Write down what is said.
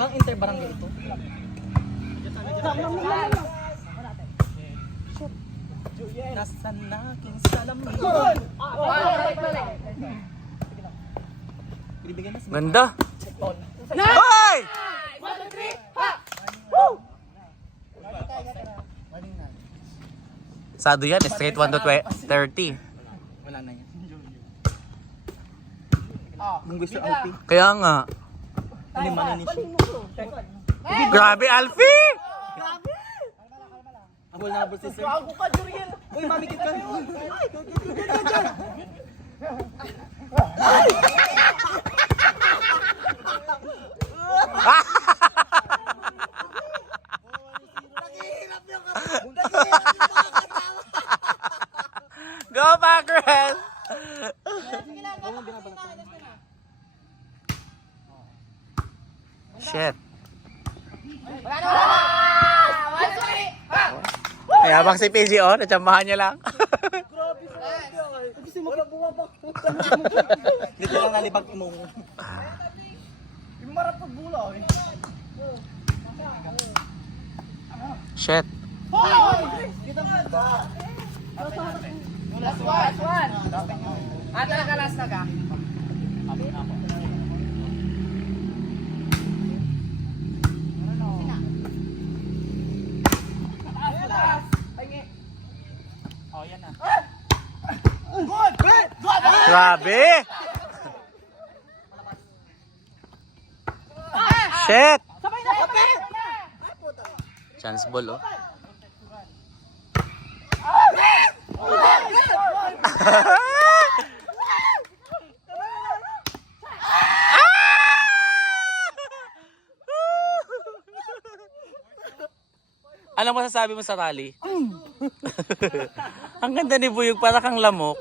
Pang inter-barangay ito. Nasaan na aking salamin? Binibigyan na sa Ganda. Hoy! Sado yan, straight 1 to 30. Wala na yan. Nung gusto Alpi, Kaya nga. Hindi manini siya. Grabe, Alfie! Ako na si sir. Gago ka, Juriel! Uy, mamikit ka! Go Packers! Shit. Ay, habang si PG on, natsambahan niya lang. Dito lang nalibag mo. Shit. Grabe! Shit! Chance ball, oh. Ano masasabi mo sa tali? Ang ganda ni Buyog, para kang lamok.